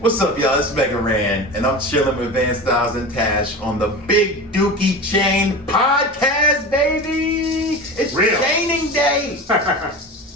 What's up, y'all? It's Mega Ran, and I'm chilling with Van Stylez and Tash on the Big Dookie Chain podcast, baby! It's chaining day!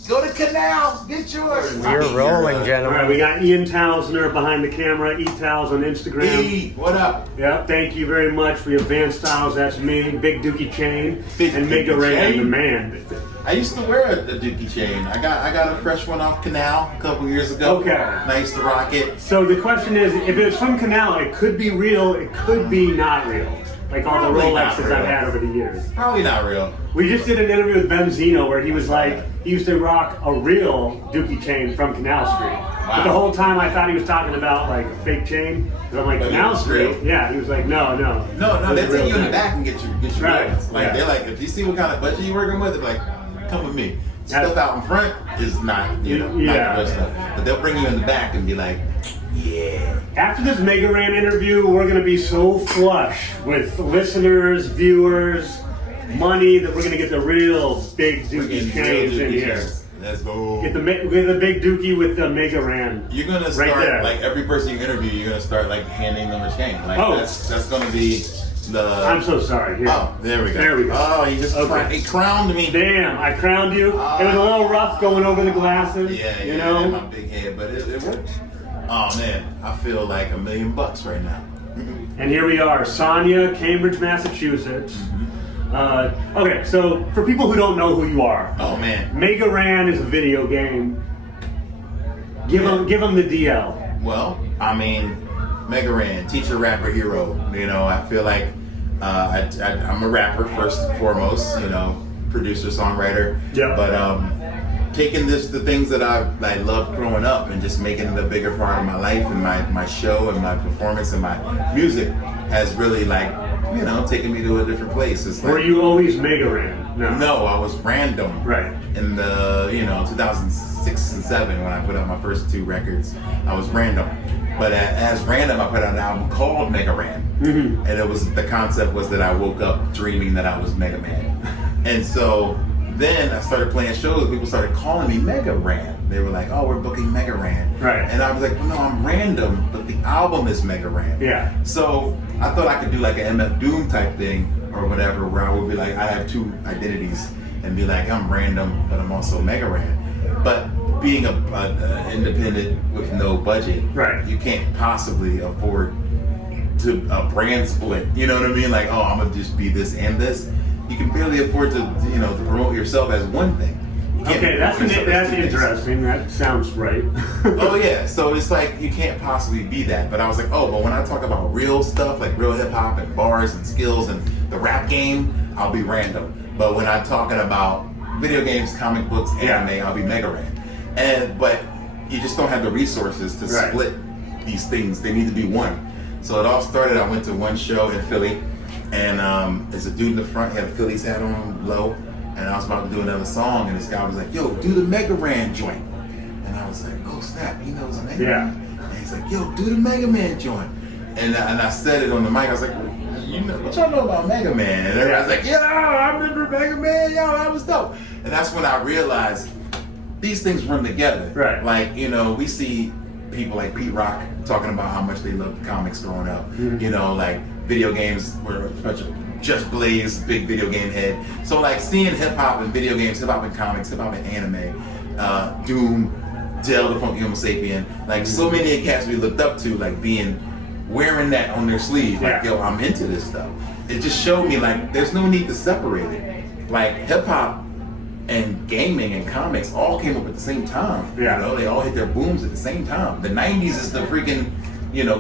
Go to Canal, get yours. We're rolling, gentlemen. All right, we got Ian Towsner behind the camera, E-Towels on Instagram. E, what up? Yeah, thank you very much. We have Van Stylez, that's me, Big Dookie Chain, and Mega Ran, the man. I used to wear a Dookie chain. I got a fresh one off Canal a couple years ago. Okay. And I used to rock it. So the question is, if it's from Canal, it could be real, it could be not real. Like all the Probably not Rolexes real. I've had over the years. Probably not real. We just did an interview with Benzino where he was like, he used to rock a real Dookie chain from Canal Street. But the whole time I thought he was talking about like a fake chain. Because I'm like, But Canal it was Street? real. Yeah, he was like, no. No, they take you in the back and get you Right. ones. Like, Yeah. they're like, if you see what kind of budget you're working with, they're like, come with me. Stuff out in front is not, not the best stuff. But they'll bring you in the back and be like, yeah. After this Mega Ran interview, we're going to be so flush with listeners, viewers, money that we're going to get the real big Dookie chains in here. Let's go. Get the big Dookie with the Mega Ran. You're gonna start like every person you interview. You're gonna start like handing them a chain. Like that's gonna be the. I'm so sorry. Here. Oh, there we go. There we go. Oh, he just he crowned me. Damn, I crowned you. It was a little rough going over the glasses. Yeah, you know. My big head, but it worked. Oh man, I feel like $1 million right now. And here we are, Sonia, Cambridge, Massachusetts. Okay, so for people who don't know who you are, oh man, Mega Ran is a video game. Give them the DL. Well, I mean, Mega Ran, teacher, rapper, hero. You know, I feel like I'm a rapper first and foremost. You know, producer, songwriter. Yeah. But taking the things that I loved growing up and just making it a bigger part of my life and my show and my performance and my music has really taken me to a different place. It's like, Were you always Mega Ran? No, I was random. Right. In the 2006 and 7 when I put out my first 2 records, I was random. But as random, I put out an album called Mega Ran, and the concept was that I woke up dreaming that I was Mega Man, and so. Then I started playing shows. People started calling me Mega Ran. They were like, "Oh, we're booking Mega Ran." Right. And I was like, well, "No, I'm random, but the album is Mega Ran." Yeah. So I thought I could do like an MF Doom type thing or whatever, where I would be like, I have 2 identities and be like, I'm random, but I'm also Mega Ran. But being a independent with no budget, right? You can't possibly afford to a brand split. You know what I mean? Like, oh, I'm gonna just be this and this. You can barely afford to to promote yourself as one thing. Okay, that's interesting. That sounds right. Oh yeah, so it's like you can't possibly be that. But I was like, oh, but when I talk about real stuff, like real hip hop and bars and skills and the rap game, I'll be random. But when I'm talking about video games, comic books, anime, I'll be Mega Ran. But you just don't have the resources to split these things. They need to be one. So it all started. I went to one show in Philly. And there's a dude in the front, he had a Phillies hat on low, and I was about to do another song, and this guy was like, yo, do the Mega Ran joint. And I was like, oh snap, he knows Mega Man. And he's like, yo, do the Mega Man joint. And I said it on the mic, I was like, what y'all know about Mega Man? And everybody's like, yeah, I remember Mega Man, yo, that was dope. And that's when I realized these things run together. Right. Like, we see people like Pete Rock talking about how much they loved comics growing up. Like video games were such a Just Blaze, big video game head. So like seeing hip hop and video games, hip hop and comics, hip hop and anime, Doom, Dell the Funky Homosapian, like so many cats we looked up to, like wearing that on their sleeve, like yo, I'm into this stuff. It just showed me like there's no need to separate it. Like hip hop and gaming and comics all came up at the same time. They all hit their booms at the same time. The 90s is the freaking,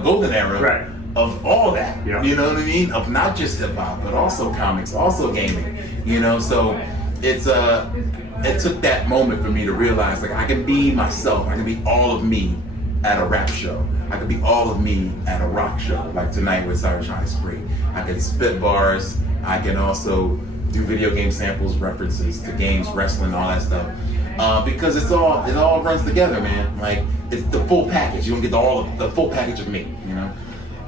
golden era of all that. You know what I mean? Of not just hip hop, but also comics, also gaming. So it took that moment for me to realize like I can be myself, I can be all of me at a rap show. I can be all of me at a rock show, like tonight with Cyrus High Spring. I can spit bars, I can also do video game samples, references to games, wrestling, all that stuff. Because it all runs together, man. Like it's the full package. You don't get the full package of me,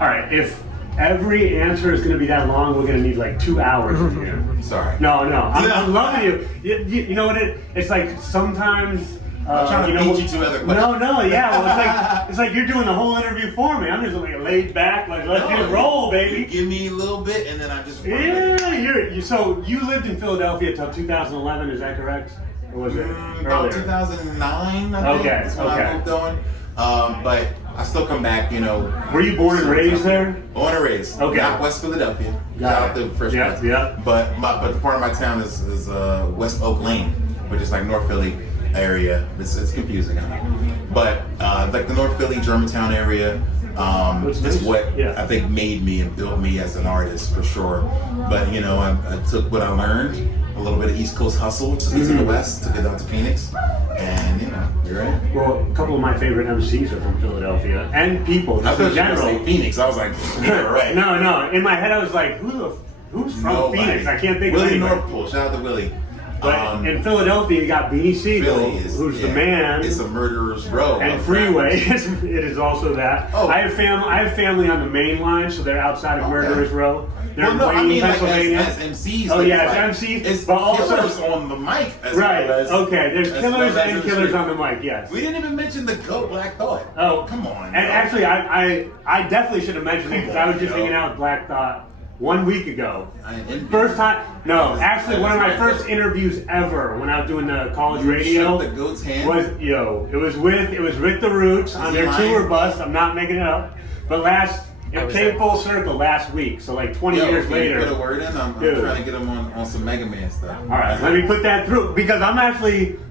All right, if every answer is going to be that long, we're going to need like 2 hours in here. Sorry. No, I'm loving you. You know what it's like sometimes I'm trying to beat you to other questions. No, yeah. Well, it's like you're doing the whole interview for me. I'm just like laid back, like let's get roll, baby. You give me a little bit, and then I just So you lived in Philadelphia till 2011, is that correct? Or was it about 2009? I think. Okay. That's when I moved on. But I still come back, you know. Were you born and raised there? Born and raised. Okay. Not West Philadelphia. Out the first place. Yeah. But the part of my town is West Oak Lane, which is like North Philly area. It's confusing, I know. But like the North Philly, Germantown area is what I think made me and built me as an artist for sure. But you know, I took what I learned, a little bit of East Coast hustle to get to the West, took it out to Phoenix, and you know, you're right. Well, a couple of my favorite MCs are from Philadelphia and people just in general. Say Phoenix. I was like, you're right. No. In my head, I was like, who's from Phoenix? I can't think of Willie anybody. Northpool. Shout out to Willie. But in Philadelphia, you got Beanie Siegel, who's the man. It's a murderer's row. And Freeway, it is also that. Oh. I have family on the main line, so they're outside of Murderer's Row. They're in Wayne, Pennsylvania. Like as MCs. Oh yeah, as MCs. It's but also killers on the mic. Right. Okay. There's killers and killers on the mic. Yes. We didn't even mention the GOAT Black Thought. Oh, come on. And actually, I definitely should have mentioned it because I was just hanging out with Black Thought 1 week ago. First time. No, actually, one of my first interviews ever when I was doing the college radio. Shook the GOAT's hand. It was with the Roots on their tour bus. I'm not making it up. But it came full circle last week, so like 20 years later. Put a word in. I'm trying to get them on some Mega Man stuff. All right, let me put that through because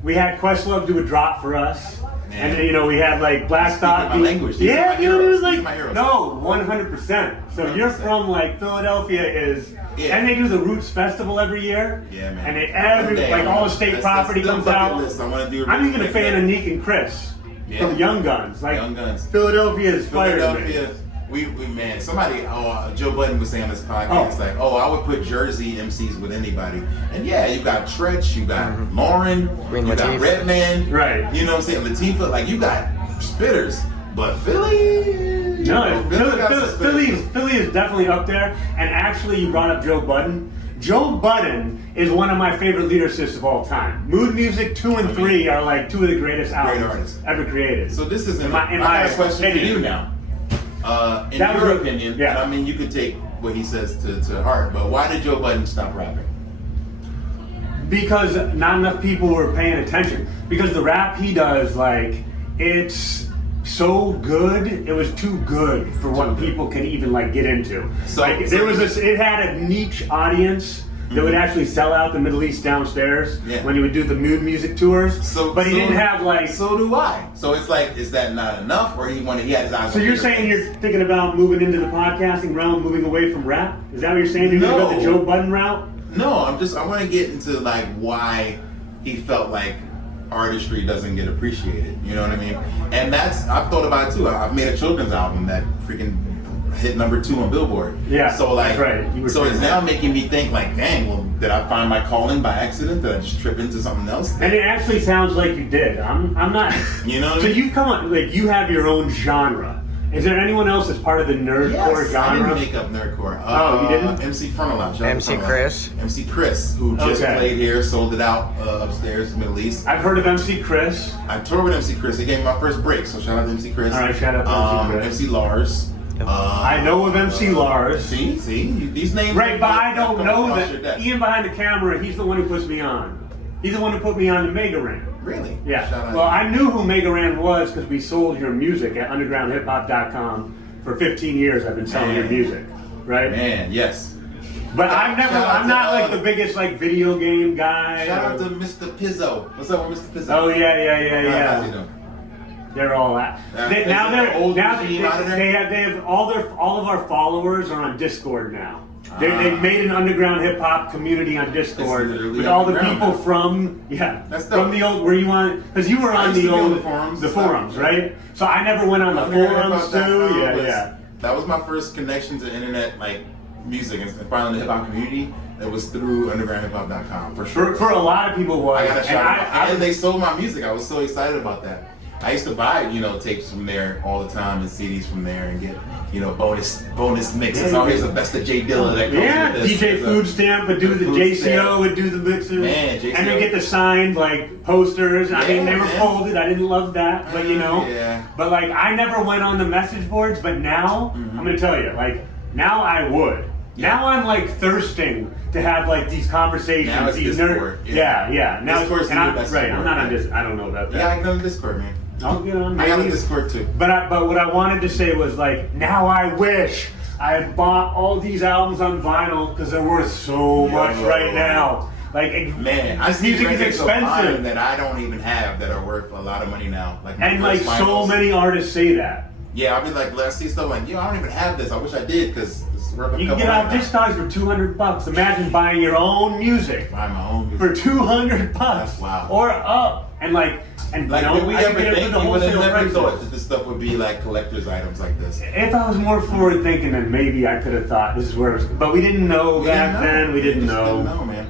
we had Questlove do a drop for us, and then, you know, we had like Black Thought. My language. Yeah, dude, it was like my heroes. No, 100%. So 100%. You're from like Philadelphia and they do the Roots Festival every year. Yeah, man. And all the state property comes out. I'm even a fan of Neek and Chris from Young Guns. Like Young Guns. Philadelphia is fire. We man, somebody, Joe Budden was saying on this podcast, I would put Jersey MCs with anybody. And yeah, you got Tretch, you got Lauren, you got Redman, right? You know what I'm saying? Latifah, like you got spitters, but Philly. No, Philly is definitely up there. And actually, you brought up Joe Budden. Joe Budden is one of my favorite lyricists of all time. Mood Music 2 and 3 are like two of the greatest albums ever created. So this is in my question for you now. In your opinion, and I mean, you could take what he says to heart, but why did Joe Budden stop rapping? Because not enough people were paying attention. Because the rap he does, like, it's so good, it was too good for what people can even like get into. So like, it had a niche audience that would actually sell out the Middle East downstairs when he would do the Mood Music tours. But he didn't have like. So do I. So it's like, is that not enough, or he had his eyes? So you're saying you're thinking about moving into the podcasting realm, moving away from rap? Is that what you're saying? You're going to go the Joe Budden route? No, I want to get into like why he felt like artistry doesn't get appreciated. You know what I mean? And I've thought about it too. I've made a children's album that freaking hit #2 on Billboard. Yeah. So like, that's right. So it's now making me think like, dang, well, did I find my calling by accident? Did I just trip into something else? And it actually sounds like you did. I'm not. You know what so I mean? you've come on, like you have your own genre. Is there anyone else that's part of the nerdcore genre? I didn't make up nerdcore. You didn't? MC Frontalot. MC Chris. MC Chris, who just played here, sold it out upstairs in the Middle East. I've heard of MC Chris. I toured with MC Chris. He gave me my first break, so shout out to MC Chris. All right, shout out to MC Chris. MC Lars. I know of MC Lars. See, these names. Right, but I don't know that. Ian behind the camera, he's the one who puts me on. He's the one who put me on to Mega Ran. Really? Yeah. Well, I knew who Mega Ran was because we sold your music at undergroundhiphop.com for 15 years. I've been selling your music, right? Man, yes. But I'm not like the biggest like video game guy. Shout out to Mr. Pizzo. What's up with Mr. Pizzo? Oh yeah. How's he doing? They're all at. They have all of our followers are on Discord now. They've made an underground hip hop community on Discord with all the people from the old where you want because you were on the forums, right? So I never went on the forums too. Yeah. That was my first connection to internet like music and finding the hip hop community. It was through undergroundhiphop.com for sure. For a lot of people was. I got a shout out. And they sold my music. I was so excited about that. I used to buy, tapes from there all the time and CDs from there and get, bonus mixes. Yeah, Always the best of J Dilla that comes with this. DJ Food Stamp would do the JCO would do the mixes. Man, JCO. And then get the signed like posters. I mean, they were folded. I didn't love that, but Yeah. But like, I never went on the message boards. But now, I'm gonna tell you, like, now I would. Now I'm like thirsting to have like these conversations. Now it's these Discord. Yeah. Now Discord's and I'm, the best right. I'm support, not on man. this. I don't know about that. Yeah, I can go to Discord, man. I'll get on. I got a maybe. Discord too. But what I wanted to say was like, now I wish I had bought all these albums on vinyl because they're worth so much right now. Like, man, I see music is records of expensive mine that I don't even have that are worth a lot of money now. Like and like so many artists say that. Yeah, I'll be like, let's see stuff like, I don't even have this. I wish I did because it's worth a You can couple get out $100. Discogs for $200. Imagine buying your own music Buy my own music. for $200. That's wild. Or up and like Would we I ever could get it think, for the you would have wholesale never prices. thought that this stuff would be like collector's items like this. If I was more forward thinking, then maybe I could have thought this is where it was. But we didn't know back then. We didn't know. Didn't know, man.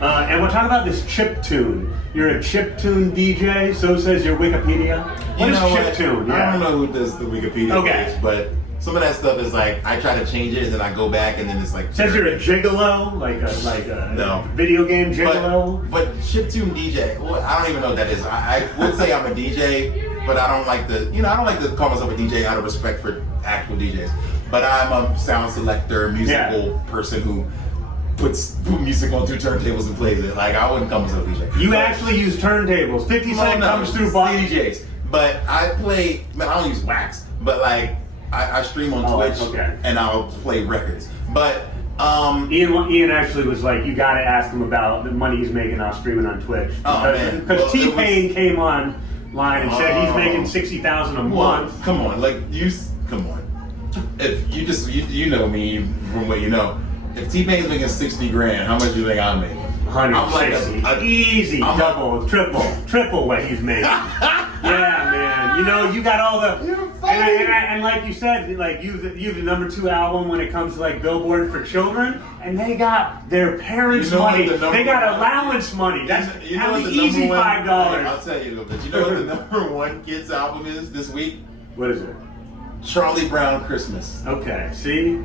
And we'll talk about this chiptune. You're a chiptune DJ, so says your Wikipedia. What is chiptune? I don't know who does the Wikipedia page, but some of that stuff is like, I try to change it and then I go back and then it's like... It says you're a gigolo, like a video game gigolo. But chiptune DJ, well, I don't even know what that is. I would say I'm a DJ, but I don't like to, I don't like to call myself a DJ out of respect for actual DJs. But I'm a sound selector, musical person who puts music on 2 turntables and plays it. Like, I wouldn't call myself a DJ. You actually use turntables. 50 Cent comes through DJs. But I play, I don't use wax, but like, I stream on Twitch and I'll play records. But Ian actually was like, you gotta ask him about the money he's making off streaming on Twitch. Because T-Pain came online and said he's making $60,000 a month. Come on, come on. If you know me from what you know. If T-Pain's making 60 grand, how much do you think I'm making? 160. Like easy, double, triple what he's making. Yeah, man. You got all the. You're funny. And like you said, like you have the #2 album when it comes to like Billboard for children, and they got their parents' money. They got allowance money. That's the easy $5. I'll tell you, but you know what the #1 kids album is this week? What is it? Charlie Brown Christmas. Okay, see.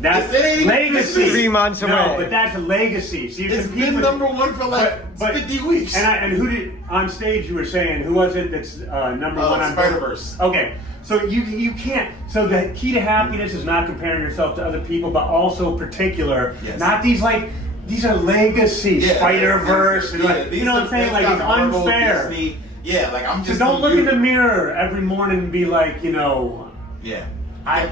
That's legacy. Legacy. 3 months away. No, but that's a legacy. So it's been #1 for like 50 weeks. And who did on stage? You were saying who was it? That's #1 on Spider-Verse. Okay, so you can't. So the key to happiness is not comparing yourself to other people, but also particular. Yes. Not these like. These are legacy. Spider-Verse. And like, you know what I'm saying? Like it's unfair. Disney. Yeah, like I'm just. So don't look in the mirror every morning and be like, Yeah. I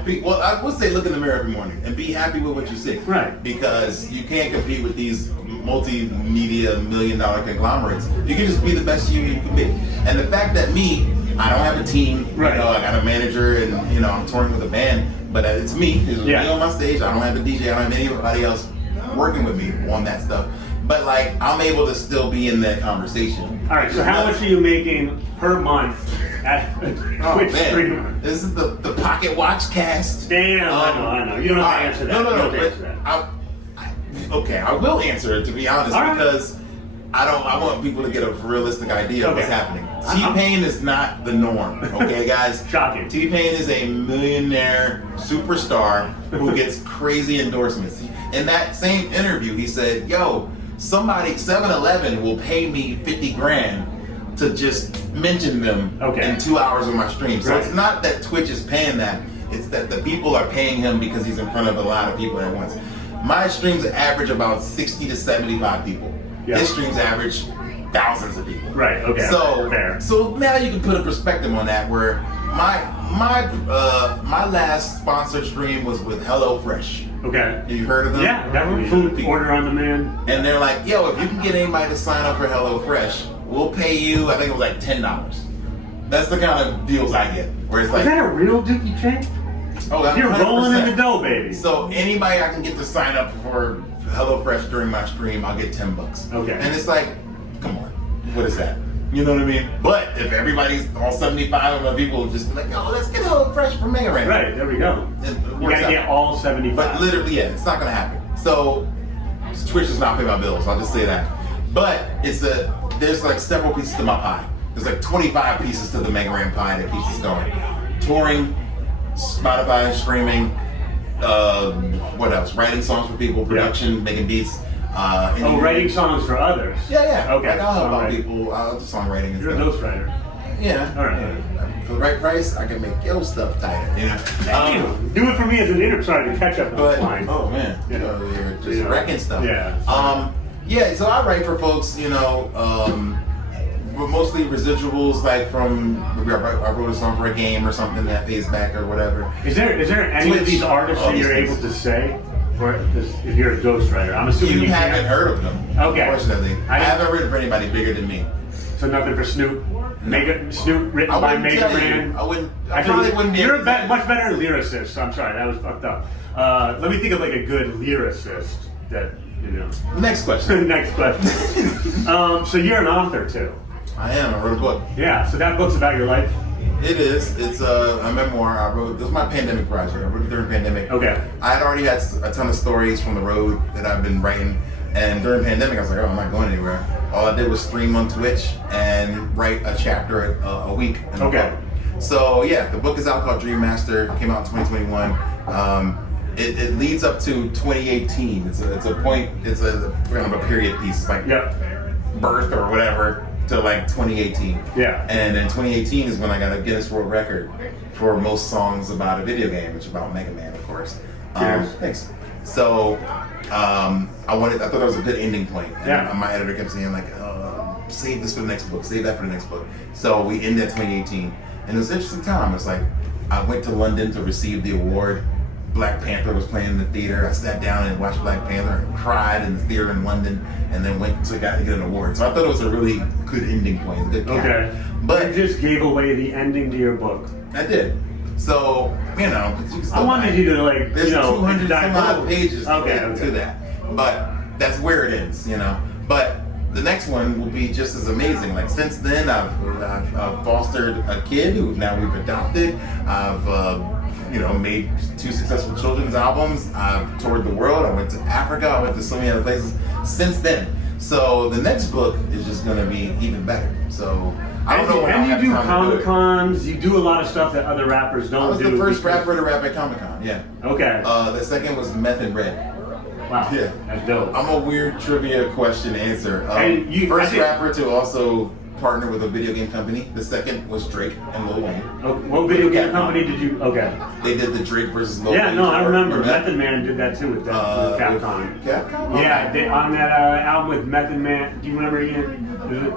would say look in the mirror every morning and be happy with what you see. Right. Because you can't compete with these multimedia $1 million conglomerates. You can just be the best you can be. And the fact that I don't have a team. Right. I got a manager and I'm touring with a band, but it's me. It's me on my stage. I don't have a DJ. I don't have anybody else working with me on that stuff. But like I'm able to still be in that conversation. All right. So how much are you making per month at Twitch stream? This is the Pocket Watch Cast. Damn, I know. You don't have to answer that. No. Okay, I will answer it to be honest because I want people to get a realistic idea of what's happening. T-Pain is not the norm, okay, guys? Shocking. T-Pain is a millionaire superstar who gets crazy endorsements. In that same interview, he said, "Yo, somebody 7-Eleven will pay me 50 grand to just mention them in 2 hours of my stream." So it's not that Twitch is paying that; it's that the people are paying him because he's in front of a lot of people at once. My streams average about 60 to 75 people. His streams average thousands of people. Right. Okay. So now you can put a perspective on that. Where my last sponsored stream was with HelloFresh. Okay. Have you heard of them? Yeah, definitely. Food order on demand. And they're like, "Yo, if you can get anybody to sign up for HelloFresh, we'll pay you." I think it was like $10. That's the kind of deals I get. Where it's like, is that a real Dookie chain? Oh, that's you're 100%. rolling in the dough, baby. So anybody I can get to sign up for HelloFresh during my stream, I'll get $10. Okay. And it's like, come on, what is that? You know what I mean? But if everybody's all 75 of my people will just be like, "Oh, let's get HelloFresh for Mega right now." Right, there we go. You gotta get all 75. But literally, it's not gonna happen. So Twitch does not pay my bills. I'll just say that. But there's like several pieces to my pie. there's like 25 pieces to the Mega Ran pie that keeps us going. Touring, Spotify, streaming, what else? Writing songs for people, production, making beats. Writing songs for others. Yeah. Okay. Like I'll help out people. Songwriting and You're a ghostwriter. Yeah. All right. For the right price, I can make your stuff tighter. You know. Do it for me as an intern to catch up. But fine. Oh man, you're just wrecking stuff. Yeah. Yeah. So I write for folks. But mostly residuals, like from I wrote a song for a game or something that pays back or whatever. Is there any of these artists that you're able to say? Or if you're a ghostwriter, I'm assuming you haven't heard of them. Okay. Unfortunately, I haven't written for anybody bigger than me. So nothing for Snoop. Snoop written by Mega Man. I probably wouldn't be. You're a much better lyricist. I'm sorry, that was fucked up. Let me think of like a good lyricist that Next question. Next question. So you're an author too. I am. I wrote a book. Yeah. So that book's about your life. It is. It's a memoir I wrote. This was my pandemic project. I wrote it during pandemic. Okay. I had already had a ton of stories from the road that I've been writing, and during pandemic I was like, oh, I'm not going anywhere. All I did was stream on Twitch and write a chapter a week. In the book. So yeah, the book is out called Dream Master. Came out in 2021. It leads up to 2018. It's a point. It's a kind of a period piece. It's like birth or whatever. To like 2018. Yeah. And then 2018 is when I got a Guinness World Record for most songs about a video game, which is about Mega Man, of course. Thanks. So I thought that was a good ending point. And my editor kept saying like, save this for the next book, save that for the next book. So we ended at 2018. And it was an interesting time. It's like I went to London to receive the award. Black Panther was playing in the theater. I sat down and watched Black Panther and cried in the theater in London, and then went to get an award. So I thought it was a really good ending point, a good cap. Okay. But you just gave away the ending to your book. I did. So I wanted you to like, there's 200 some odd pages to that, but that's where it ends, But the next one will be just as amazing. Like since then, I've fostered a kid who now we've adopted. I've made 2 successful children's albums. I've toured the world. I went to Africa. I went to so many other places since then. So the next book is just going to be even better. So I don't know. And you do Comic Cons. You do a lot of stuff that other rappers don't do. I was the first rapper to rap at Comic Con. Yeah. Okay. The second was Meth and Red. Wow. Yeah. That's dope. I'm a weird trivia question answer. First rapper to also partner with a video game company. The second was Drake and Lil Wayne. What video game company did you? Okay. They did the Drake versus Lil Wayne. Yeah, no, I remember. Method Man did that too with Capcom. Capcom? Yeah, on that album with Method Man. Do you remember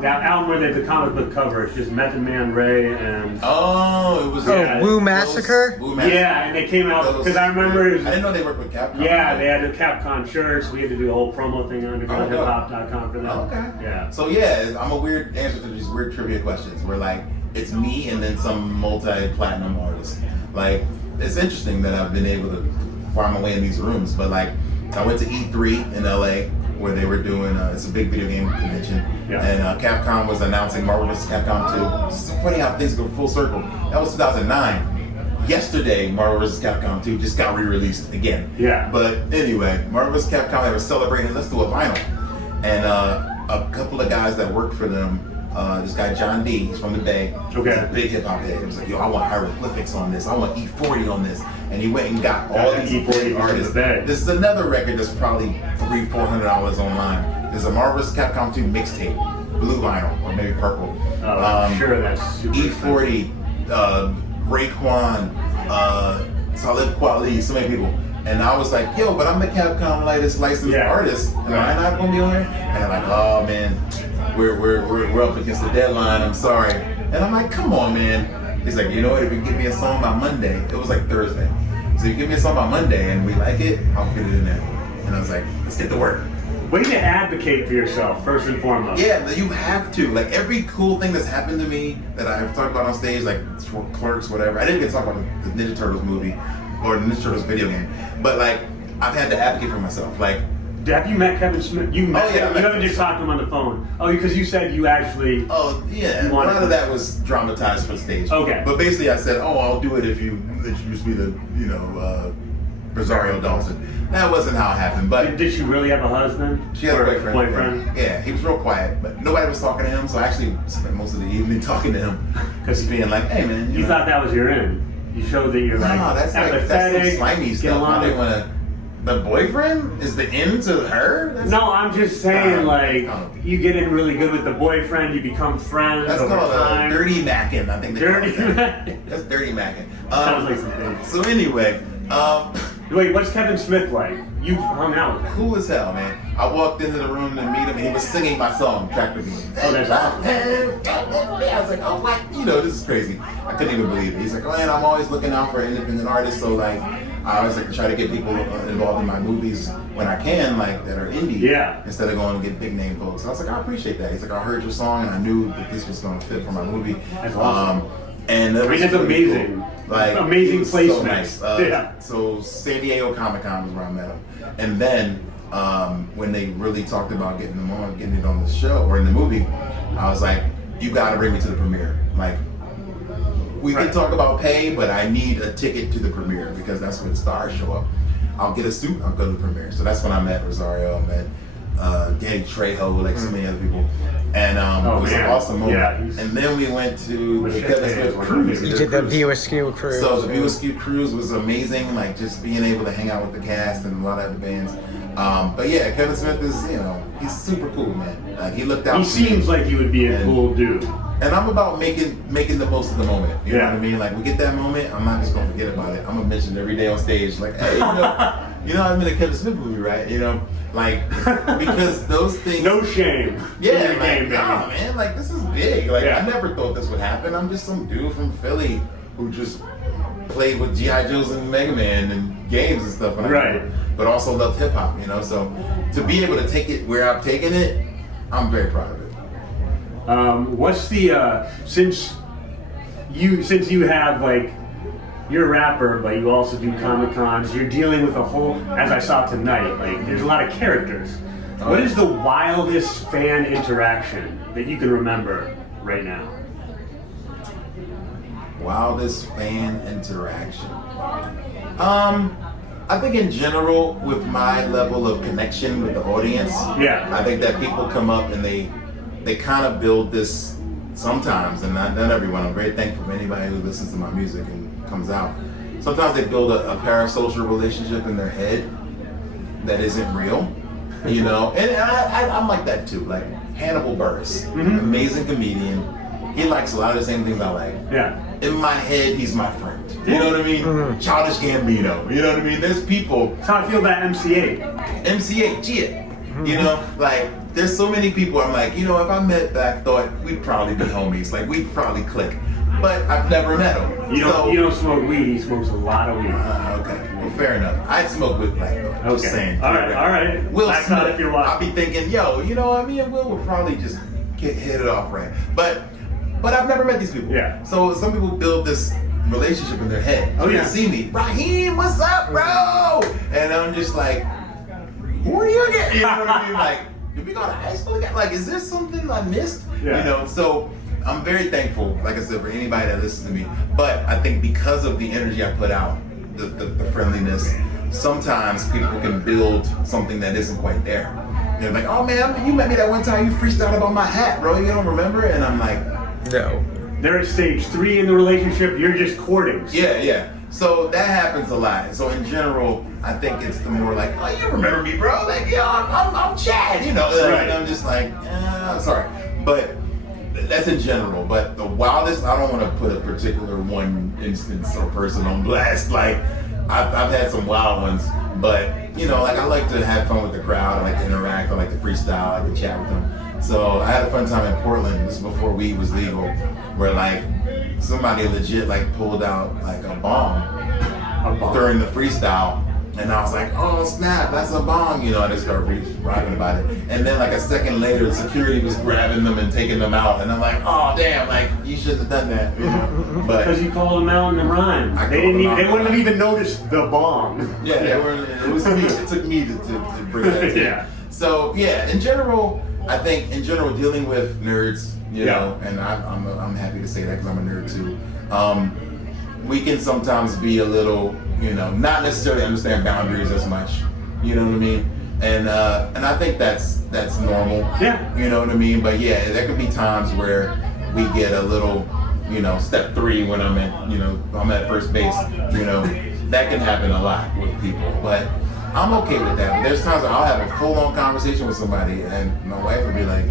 that album where they have the comic book cover? It's just Method Man, Ray, and it was Wu Massacre. Yeah, and they came out because I remember. I didn't know they worked with Capcom. Yeah, they had the Capcom shirts. We had to do a whole promo thing on undergroundhiphop.com for them. Okay. Yeah. So I'm a weird answer to these weird trivia questions where like it's me and then some multi-platinum artist. Like it's interesting that I've been able to find my way in these rooms, but like I went to E3 in LA where they were doing it's a big video game convention, and Capcom was announcing Marvel vs. Capcom 2. It's so funny how things go full circle. That was 2009. Yesterday, Marvel vs. Capcom 2 just got re-released again. Yeah. But anyway, Marvel vs. Capcom, they were celebrating, let's do a vinyl. And a couple of guys that worked for them, this guy John D, he's from the Bay. Okay. He's a big hip hop head. He was like, yo, I want hieroglyphics on this. I want E40 on this. And he went and got all these E40 artists. This is another record that's probably $300-$400 online. There's a Marvel vs. Capcom 2 mixtape, blue vinyl or maybe purple. I'm sure that's super E40, Raekwon, Talib Kweli, so many people. And I was like, yo, but I'm the Capcom licensed artist. Am I not gonna be on here? And they're like, oh man, we're up against the deadline, I'm sorry. And I'm like, come on, man. He's like, you know what, if you give me a song by Monday, it was like Thursday. So you give me a song by Monday and we like it, I'll put it in there. And I was like, let's get to work. Way to advocate for yourself, first and foremost. Yeah, you have to. Like every cool thing that's happened to me that I've talked about on stage, like Clerks, whatever. I didn't get to talk about the Ninja Turtles movie or the Ninja Turtles video game, but like I've had to advocate for myself. Like, have you met Kevin Smith? You met him. You haven't just talked to him on the phone. Oh, because you said you actually. Oh yeah, a lot of that was dramatized for stage. Okay. But basically, I said, oh, I'll do it if you introduce me to Rosario Dawson. That wasn't how it happened, but Did she really have a husband? she had a Or boyfriend. Yeah, he was real quiet, but nobody was talking to him, so I actually spent most of the evening talking to him. Because he's being like, hey man. You thought that was your end. You showed that you're no, like that's empathetic. That's some slimy stuff. I didn't want to. The boyfriend is the end to her? No, I'm just saying, you get in really good with the boyfriend, you become friends. That's over called time. Dirty Mackin', I think. Dirty Mackin'. That's Dirty Mackin'. Sounds like something. So anyway, wait, what's Kevin Smith like? You hung out with him. cool as hell, man. I walked into the room to meet him, and he was singing my song, Tractor Beam. Oh, that's awesome. I was like, oh, what? You know, this is crazy. I couldn't even believe it. He's like, oh, man, I'm always looking out for independent artists, so like, I always like to try to get people involved in my movies when I can, like that are indie. Yeah. Instead of going and get big name folks. So I was like, I appreciate that. He's like, I heard your song and I knew that this was going to fit for my movie. That's awesome. And that was that's really amazing. Cool. Like amazing it was placement. So nice. Yeah. So San Diego Comic Con was where I met him, and then when they really talked about getting it on the show or in the movie, I was like, you got to bring me to the premiere. Like. We can talk about pay, but I need a ticket to the premiere because that's when stars show up. I'll get a suit, I'll go to the premiere. So that's when I met Rosario, I met Danny Trejo, like so many other people. And it was an awesome moment. Yeah, and then we went to the Kevin Smith cruise. You did the View Askew cruise. So the View Askew cruise was amazing, like just being able to hang out with the cast and a lot of other bands. But yeah, Kevin Smith is, he's super cool, man. He looked out. He seems like he would be a cool dude. And I'm about making the most of the moment. You know what I mean? Like we get that moment, I'm not just gonna forget about it. I'm gonna mention it every day on stage. Like, hey, I'm in a Kevin Smith movie, right? Like because those things. No shame. Yeah, like nah, man. Like this is big. Like I never thought this would happen. I'm just some dude from Philly who just played with G.I. Joes and Mega Man and games and stuff. But also loved hip hop. So to be able to take it where I've taken it, I'm very proud of it. What's the since you have like you're a rapper but you also do Comic Cons, you're dealing with a whole, as I saw tonight, like there's a lot of characters. What is the wildest fan interaction that you can remember right now? Wildest fan interaction. I think in general with my level of connection with the audience, I think that people come up and they kind of build this sometimes, and not everyone. I'm very thankful for anybody who listens to my music and comes out. Sometimes they build a parasocial relationship in their head that isn't real, And I'm like that too. Like Hannibal Buress, amazing comedian. He likes a lot of the same things I like. Yeah. In my head, he's my friend. You know what I mean? Childish Gambino. You know what I mean? There's people. That's how I feel about MC8. MC8, yeah. There's so many people I'm like, if I met Black Thought, we'd probably be homies. Like, we'd probably click. But I've never met him. You don't smoke weed, he smokes a lot of weed. Okay. Well, fair enough. I'd smoke with Black Thought. Okay. Just saying. All right. Will Smith, Smith, I'll be thinking, me and Will would probably just hit it off right. But I've never met these people. Yeah. So some people build this relationship in their head. So they see me, Raheem, what's up, bro? And I'm just like, who are you again? You know what I mean? Like, did we go to high school again? Like, is there something I missed? Yeah. So I'm very thankful, like I said, for anybody that listens to me. But I think because of the energy I put out, the friendliness, sometimes people can build something that isn't quite there. They're like, oh man, you met me that one time, you freestyled about my hat, bro. You don't remember? And I'm like, no. They're at stage 3 in the relationship, you're just courting. Yeah. So that happens a lot. So in general, I think it's the more like, oh, you remember me, bro? Like, I'm Chad, Right. And I'm just like, I'm sorry. But that's in general. But the wildest, I don't want to put a particular one instance or person on blast. Like, I've had some wild ones. But, I like to have fun with the crowd. I like to interact. I like to freestyle. I like to chat with them. So I had a fun time in Portland. This is before weed was legal. Where somebody legit pulled out a bomb during the freestyle, and I was like, oh snap, that's a bomb, I just started rapping about it, and then a second later, the security was grabbing them and taking them out, and I'm like, oh damn, you shouldn't have done that, But because you called them out in the rhyme, they wouldn't have even noticed the bomb. Yeah, it was me. It took me to bring that to So in general, I think dealing with nerds. And I'm happy to say that because I'm a nerd too. we can sometimes be a little, not necessarily understand boundaries as much. You know what I mean? And I think that's normal. Yeah. You know what I mean? But yeah, there could be times where we get a little, step 3 when I'm at first base. That can happen a lot with people, but I'm okay with that. But there's times where I'll have a full-on conversation with somebody, and my wife will be like,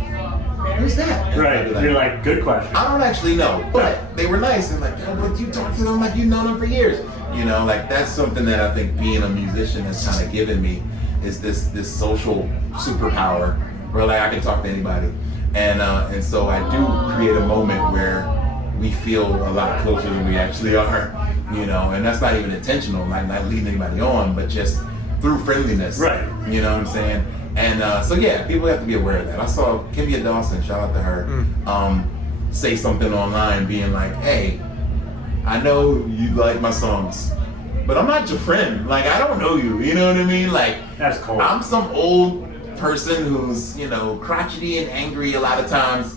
"Who's that?" And right. You're like, good question. I don't actually know, but they were nice and like, "Yo, but you talk to them like you've known them for years." Like that's something that I think being a musician has kind of given me, is this social superpower where like I can talk to anybody, and so I do create a moment where we feel a lot closer than we actually are, and that's not even intentional, like not leading anybody on, but just through friendliness, right? You know what I'm saying? And so yeah, people have to be aware of that. I saw Trejo Dawson, shout out to her, say something online, being like, "Hey, I know you like my songs, but I'm not your friend. Like I don't know you. You know what I mean? Like that's cool. I'm some old person who's crotchety and angry a lot of times.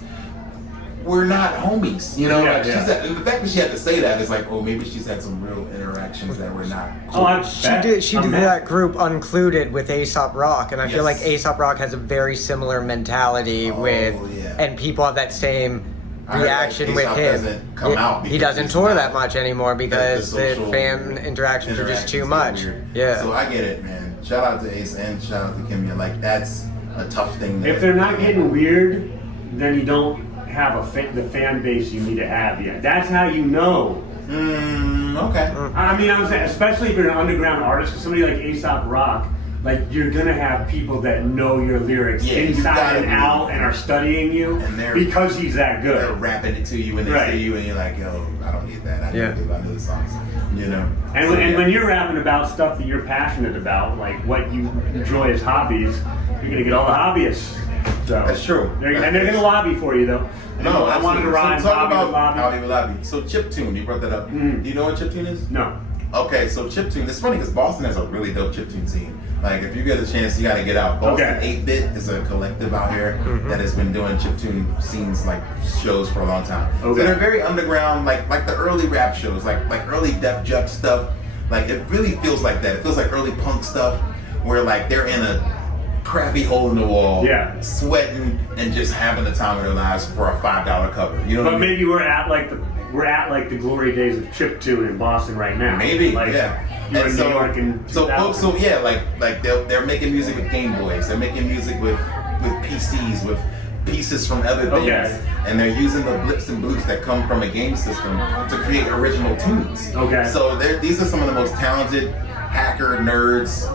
We're not homies, She said, and the fact that she had to say that is like, oh, maybe she's had some real interactions that were not cool. Oh, she did that group Uncluded with Aesop Rock, and I feel like Aesop Rock has a very similar mentality and people have that same reaction with him. Doesn't come out he doesn't tour that much anymore because the fan interactions are just too much. Yeah. So I get it, man. Shout out to Ace and shout out to Kimya. Like that's a tough thing. If they're not getting weird, then you don't have the fan base you need to have yet. That's how you know. Okay. I mean, I'm saying, especially if you're an underground artist, somebody like Aesop Rock, like you're gonna have people that know your lyrics inside and out and are studying you because he's that good. They're rapping it to you when they see you, and you're like, yo, I don't need that. I know the songs. And when you're rapping about stuff that you're passionate about, like what you enjoy as hobbies, you're gonna get all the hobbyists. So, that's true. And they're gonna lobby for you though. No, I wanted to rhyme. So talk about hobby with lobby. So chiptune, you brought that up. Do you know what chiptune is? No. Okay, so chiptune. It's funny because Boston has a really dope chiptune scene. Like if you get a chance, you got to get out. Boston 8-Bit is a collective out here that has been doing chiptune scenes, like shows for a long time. Okay. So they're very underground, like the early rap shows, like early Def Jux stuff. Like it really feels like that. It feels like early punk stuff, where like they're in a crappy hole in the wall, sweating and just having the time of their lives for a $5 cover. You know what I mean? But maybe we're at like the glory days of chiptune in Boston right now. Maybe, You're in New York in 2000. like they're making music with Game Boys. They're making music with PCs, with pieces from other things, and they're using the blips and bloops that come from a game system to create original tunes. Okay. So these are some of the most talented hacker nerds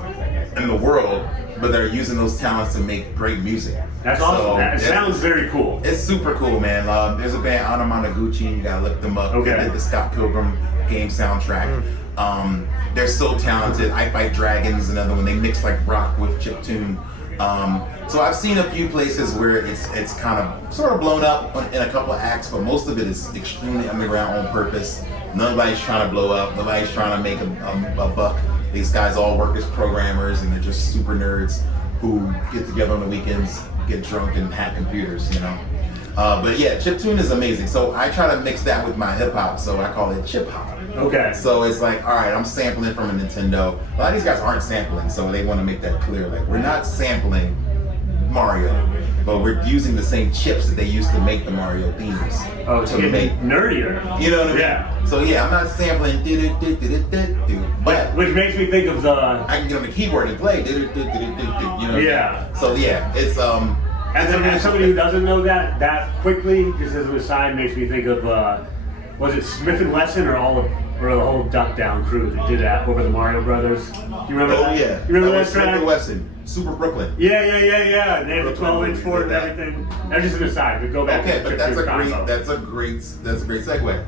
in the world, but they're using those talents to make great music. That's awesome. That sounds very cool. It's super cool, man. There's a band, Anamanaguchi, you gotta look them up. Okay. They did the Scott Pilgrim game soundtrack. They're so talented. I Fight Dragons is another one. They mix like rock with chiptune. So I've seen a few places where it's kind of sort of blown up in a couple of acts, but most of it is extremely underground on purpose. Nobody's trying to blow up. Nobody's trying to make a buck. These guys all work as programmers, and they're just super nerds who get together on the weekends, get drunk, and hack computers, But yeah, chiptune is amazing. So I try to mix that with my hip hop, so I call it chip hop. Okay. So it's like, all right, I'm sampling from a Nintendo. A lot of these guys aren't sampling, so they want to make that clear. Like, we're not sampling Mario, but we're using the same chips that they used to make the Mario themes. Oh, to make nerdier. You know what I mean? Yeah. So yeah, I'm not sampling but which makes me think of the I can get on the keyboard and play Yeah. So yeah, it's as somebody who doesn't know that quickly, just as an aside, makes me think of was it Smith and Wesson or the whole Duck Down crew that did that over the Mario Brothers? You remember that? Oh yeah. You remember that Smith track? and Wesson, Super Brooklyn. Yeah. They had the 12-inch for it and everything. That's just an aside, but go back. Okay, but that's a great segue.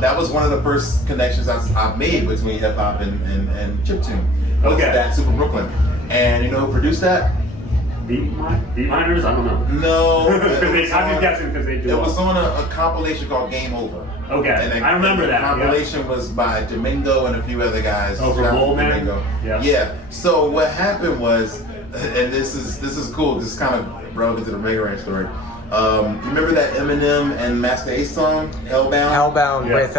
That was one of the first connections I've made between hip hop and chiptune. Okay. That Super Brooklyn, and you know who produced that? Beat Miners? I don't know. No. I'm just guessing because they do. It was on a compilation called Game Over. Okay, and I remember that. The compilation was by Domingo and a few other guys. Oh, from Bullman? Yeah. So what happened was, and this is cool, this is kind of relevant to the Mega Ranch story. You remember that Eminem and Master Ace song, Hellbound? Hellbound Yeah. with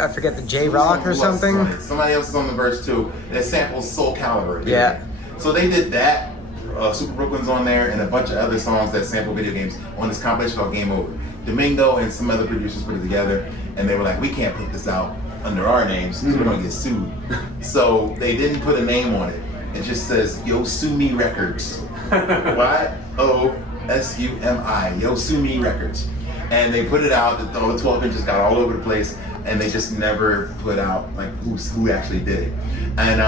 I forget the J Rock or something. Somebody else is on the verse too. That samples Soul Calibur. Yeah. So they did that. Super Brooklyn's on there, and a bunch of other songs that sample video games on this compilation called Game Over. Domingo and some other producers put it together, and they were like, we can't put this out under our names because we're gonna get sued. So they didn't put a name on it. It just says Yo Sue Me Records. YOSUMI, Yo Sue Me Records. And they put it out, the 12 inches got all over the place, and they just never put out like who actually did it. And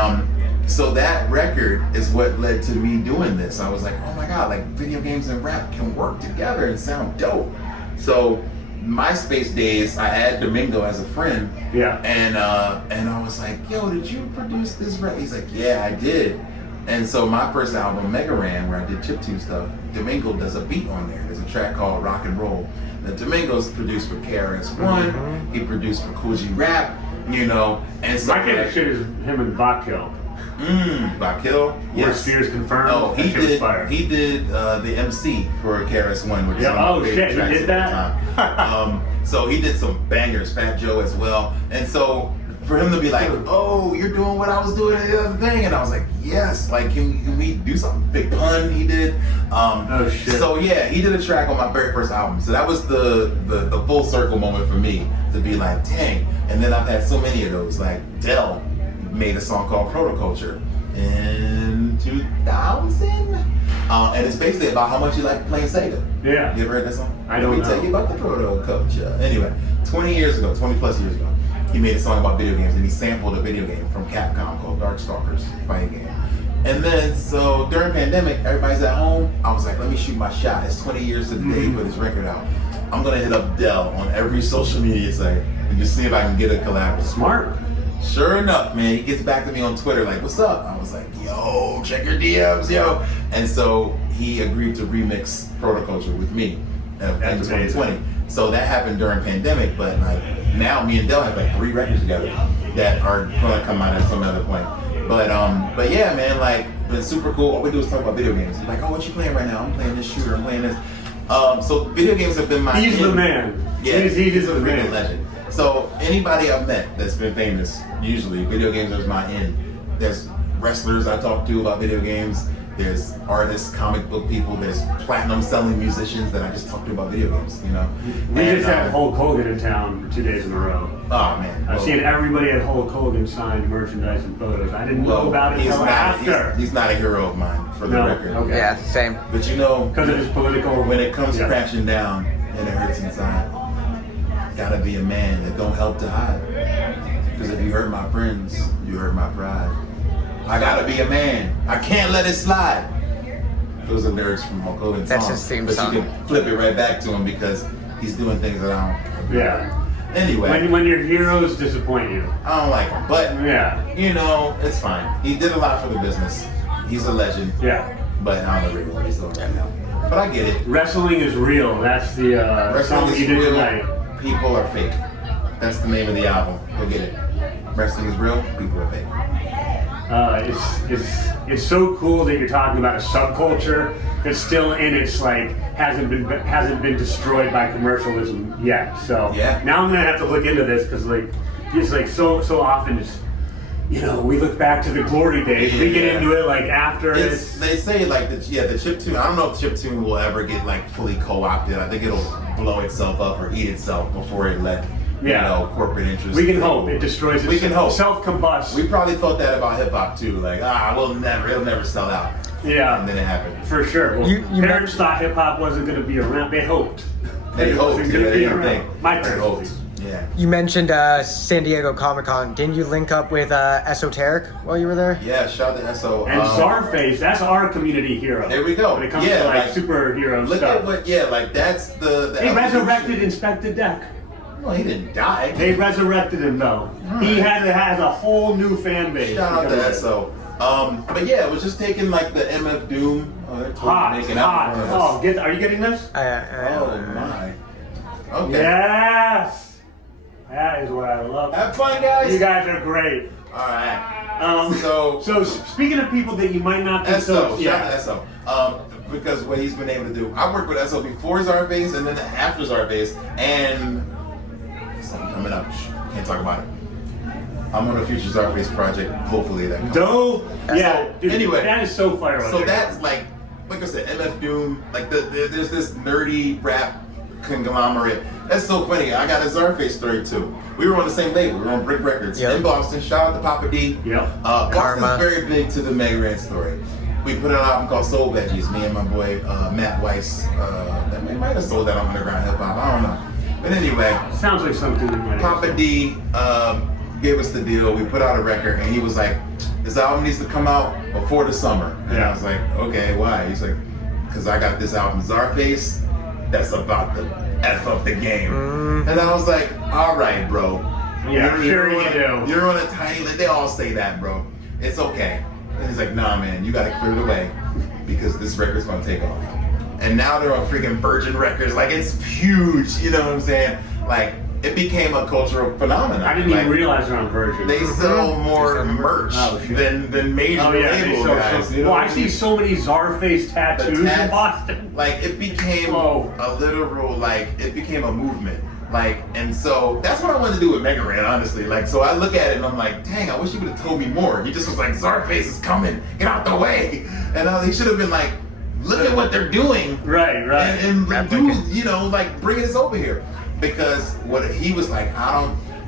so that record is what led to me doing this. I was like, oh my God, like video games and rap can work together and sound dope. So MySpace days, I had Domingo as a friend. Yeah. And I was like, yo, did you produce this record? He's like, yeah, I did. And so my first album, Mega Ran, where I did chiptune stuff, Domingo does a beat on there. There's a track called Rock and Roll. Now, Domingo's produced for KRS-One. He produced for Cool G Rap, you know. And so My favorite shit is him and Vakil. Vakil, Where Spears confirmed. Oh, that shit was fire. he did the MC for KRS-One, which is Yeah, one of oh my favorite shit, he tracks did of all that? time. So he did some bangers, Fat Joe as well. And so for him to be like, oh, you're doing what I was doing the other thing, and I was like, yes, like can we do something? Big Pun he did. Oh shit. So yeah, he did a track on my very first album. So that was the full circle moment for me to be like, dang. And then I've had so many of those. Like Dell made a song called Protoculture in 2000. And it's basically about how much you like playing Sega. Yeah. You ever heard that song? I don't Let me know. tell you about the Protoculture. Anyway, 20 plus years ago, he made a song about video games, and he sampled a video game from Capcom called Darkstalkers fighting game. And then, so during pandemic, everybody's at home. I was like, let me shoot my shot. It's 20 years to the day he put his record out. I'm gonna hit up Dell on every social media site and just see if I can get a collab. Smart. Sure enough, man, he gets back to me on Twitter like, what's up? I was like, yo, check your DMs, yo. And so he agreed to remix Protoculture with me in 2020. So that happened during pandemic, but like now me and Dell have like 3 records together that are gonna come out at some other point. But yeah, man, like been super cool. All we do is talk about video games. Like, oh, what you playing right now? I'm playing this shooter, I'm playing this. So video games have been my He's the man. Yeah, he's a the freaking man. legend. So anybody I've met that's been famous, usually video games is my end. There's wrestlers I talk to about video games. There's artists, comic book people. There's platinum selling musicians that I just talk to about video games. You know. We just had Hulk Hogan in town for 2 days in a row. Oh man. I've seen everybody at Hulk Hogan signed merchandise and photos. I didn't know about it until after. He's not a hero of mine, for the record. Okay. Yeah, same. But you know, Because of his political. when it comes crashing down and it hurts inside, gotta be a man that don't help to hide. Because if you hurt my friends, you hurt my pride. I gotta be a man. I can't let it slide. Those are lyrics from Hulk Hogan's That's song. his theme but song. you can flip it right back to him because he's doing things that I don't. Yeah. Anyway, When your heroes disappoint you. I don't like him, but Yeah. you know, it's fine. He did a lot for the business. He's a legend. Yeah. But I don't know really what he's doing right now. But I get it. Wrestling is real. That's the song Wrestling you is did real. tonight. People are fake. That's the name of the album. Go get it. Wrestling is real. People are fake. It's so cool that you're talking about a subculture that's still in its like hasn't been destroyed by commercialism yet. So Yeah. now I'm gonna have to look into this because like it's like so often it's, you know, we look back to the glory days. We get Yeah. into it like after It's, they say like the chiptune. I don't know if chiptune will ever get like fully co-opted. I think it'll blow itself up or eat itself before it let corporate interests. We can hope it destroys itself. We can hope. Self-combust. We probably thought that about hip hop too. Like it'll never sell out. Yeah. And then it happened. For sure. Well, You parents thought hip hop wasn't going to be around. They hoped. They It hoped. wasn't Yeah, gonna they be didn't around. think. My They parents. hoped. Yeah. You mentioned San Diego Comic-Con. Didn't you link up with Esoteric while you were there? Yeah. Shout out to SO. And Czarface, that's our community hero. There we go. When it comes Yeah, to like like, superhero Look stuff. at what. Yeah. Like that's the. They evolution. resurrected Inspector Deck. Well, he didn't die. They resurrected him though. He has a whole new fan base. Shout out because to of it. SO. But yeah, it was just taking like the MF Doom. Oh, they're totally Hot, making out hot. in front of us. Are you getting this? Oh my. Okay. Yes. I That is what I love. Have fun, guys. You guys are great. All right. So speaking of people that you might not be SO, shout out to SO. Because what he's been able to do. I worked with SO before Czarface and then after Czarface, and something coming up. Can't talk about it. I'm on a future Czarface project. Hopefully that comes. Dope. Yeah. So, Dude, anyway, that is so fire. So that's like I said, MF Doom. Like there's this nerdy rap conglomerate. That's so funny. I got a Czarface story too. We were on the same label. We were on Brick Records in Boston. Shout out to Papa D. Yep. Boston's very big to the Mega Ran story. We put out an album called Soul Veggies. Me and my boy Matt Weiss. That we might have sold that on Underground Hip Hop. I don't know. But anyway, sounds like something we might. Papa D gave us the deal. We put out a record, and he was like, "This album needs to come out before the summer." And I was like, "Okay, why?" He's like, "Because I got this album Czarface that's about to F up the game." And I was like, "All right, bro. Yeah, sure you do. You're on a tiny. They all say that, bro. It's okay." And he's like, "Nah, man, you got to clear the way because this record's gonna take off." And now they're on freaking Virgin Records. Like, it's huge. You know what I'm saying? Like, it became a cultural phenomenon. I didn't even realize they're on Virgin. They sell more merch than major label guys. Well, I see so many Czarface tattoos in Boston. Like, it became a literal, like, it became a movement. Like, and so that's what I wanted to do with Mega Ran, honestly. Like, so I look at it and I'm like, dang, I wish he would have told me more. He just was like, Czarface is coming, get out the way. And he should have been like, look at what they're doing. Right. And do, you know, like, bring us over here. Because what he was like,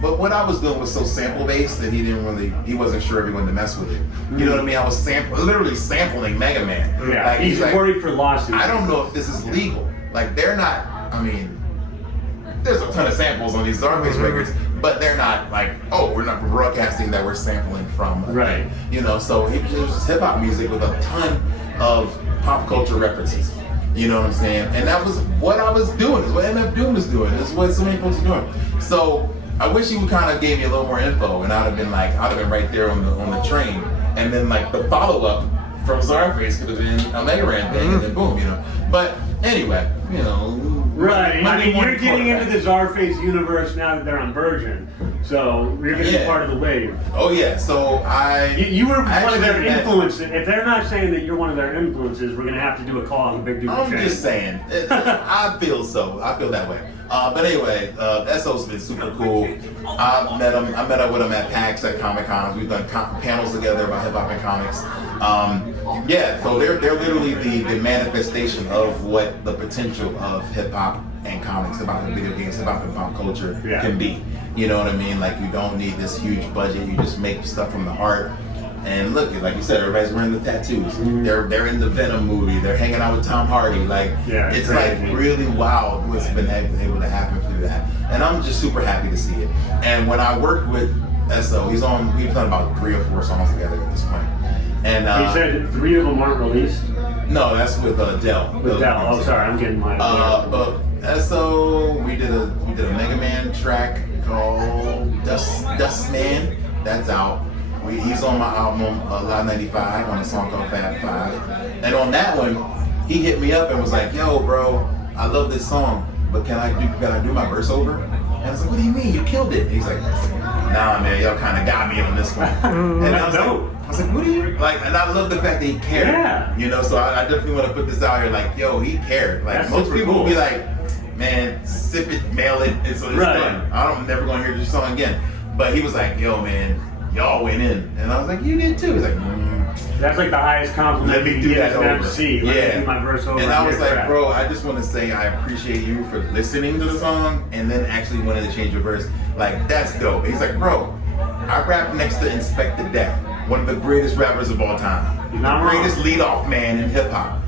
but what I was doing was so sample based that he wasn't sure if he wanted to mess with it. You know what I mean? I was literally sampling Mega Man. Yeah, like, he's like, worried for lawsuits. I don't know if this is legal. Like, they're not, I mean, there's a ton of samples on these Czarface records, but they're not like, oh, we're not broadcasting that we're sampling from. Right. You know, so it was just hip hop music with a ton of pop culture references. You know what I'm saying? And that was what I was doing. It's what MF Doom was doing. It's what so many folks are doing. So I wish he would kind of gave me a little more info, and I'd have been right there on the train. And then like the follow up from Czarface could have been a Mega Ran thing, and then boom, you know. But anyway, you know. Right. I mean, you're getting into the Czarface universe now that they're on Virgin, so you're going to be part of the wave. Oh yeah. So You were one of their influences. If they're not saying that you're one of their influences, we're going to have to do a call on the Big Dookie I'm just saying. I feel so. I feel that way. But anyway, SO's been super cool. I met up with him at PAX at Comic Cons. We've done panels together about hip hop and comics. So they're literally the manifestation of what the potential of hip hop and comics, about the video games, about the pop culture can be. You know what I mean? Like, you don't need this huge budget. You just make stuff from the heart. And look, like you said, everybody's wearing the tattoos. They're in the Venom movie. They're hanging out with Tom Hardy. Like, it's like really wild what's been able to happen through that. And I'm just super happy to see it. And when I worked with SO, we've done about 3 or 4 songs together at this point. And you said 3 of them aren't released? No, that's with Dell. With Dell. Oh, sorry, I'm getting my. But SO, we did a Mega Man track called Dust Man. That's out. He's on my album Live 95 on a song called Fab 5. And on that one, he hit me up and was like, yo, bro, I love this song, but can I do my verse over? And I was like, what do you mean? You killed it. And he's like, nah, man, y'all kind of got me on this one. And I was like, what do you like? And I love the fact that he cared. Yeah. You know, so I definitely want to put this out here. Like, yo, he cared. Like, most people will be like, man, sip it, mail it, it's done. I'm never gonna hear this song again. But he was like, yo, man, y'all went in. And I was like, you did too. He's like, That's like the highest compliment you get as an MC. Let me do my verse over. And I was like, bro, I just want to say I appreciate you for listening to the song and then actually wanting to change your verse. Like, that's dope. He's like, bro, I rap next to Inspector Deck, one of the greatest rappers of all time. The greatest lead-off man in hip-hop.